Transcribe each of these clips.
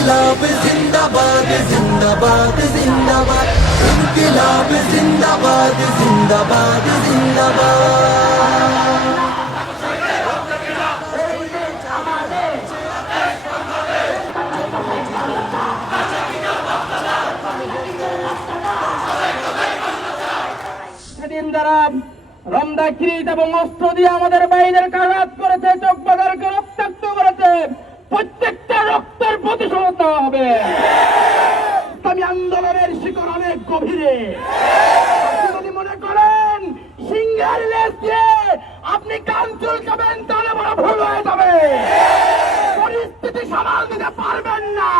ইনকিলাব জিন্দাবাদ জিন্দাবাদ জিন্দাবাদ, ইনকিলাব জিন্দাবাদ জিন্দাবাদ জিন্দাবাদ। সেদিন যারা রমদা কিরিট এবং অস্ত্র দিয়ে আমাদের বাইরের আঘাত করেছে, চোখ বাজারকে রক্তাক্ত করেছে, প্রত্যেকটা রক্তের প্রতিশোধ নেওয়া হবে। ইসলামী আন্দোলনের শিকড় অনেক গভীরে। আপনি যদি মনে করেন সিংহের লেজ দিয়ে আপনি কান চুলকাবেন, তাহলে বড় ভুল হয়ে যাবে। পরিস্থিতি সামাল দিতে পারবেন না।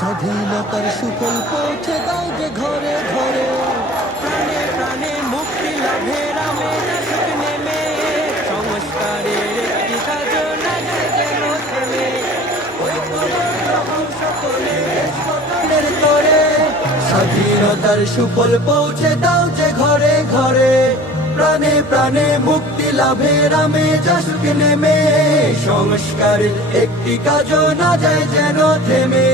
স্বাধীনতার সুফল পৌঁছে দাও যে ঘরে ঘরে, প্রাণে প্রাণে মুক্তি লাভের আমেজ আসুক নেমে, সংস্কারের একটি সাধনা যেন থেমে, সকলের তরে। স্বাধীনতার সুফল পৌঁছে দাও যে ঘরে ঘরে, প্রাণে প্রাণে মুক্তি লাভের আমেজ আসুক নেমে, সংস্কারের একটি কাজও না যায় যেন থেমে।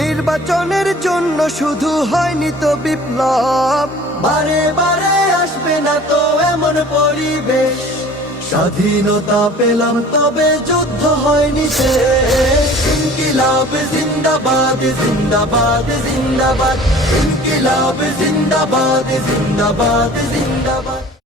নির্বাচনের জন্য শুধু হয়নি তো বিপ্লব, বারে বারে আসবে না তো এমন পরিবেশ। স্বাধীনতা পেলাম তবে যুদ্ধ হয়নি শেষ। ইনকিলাব জিন্দাবাদ জিন্দাবাদ জিন্দাবাদ, ইনকিলাব জিন্দাবাদ জিন্দাবাদ জিন্দাবাদ।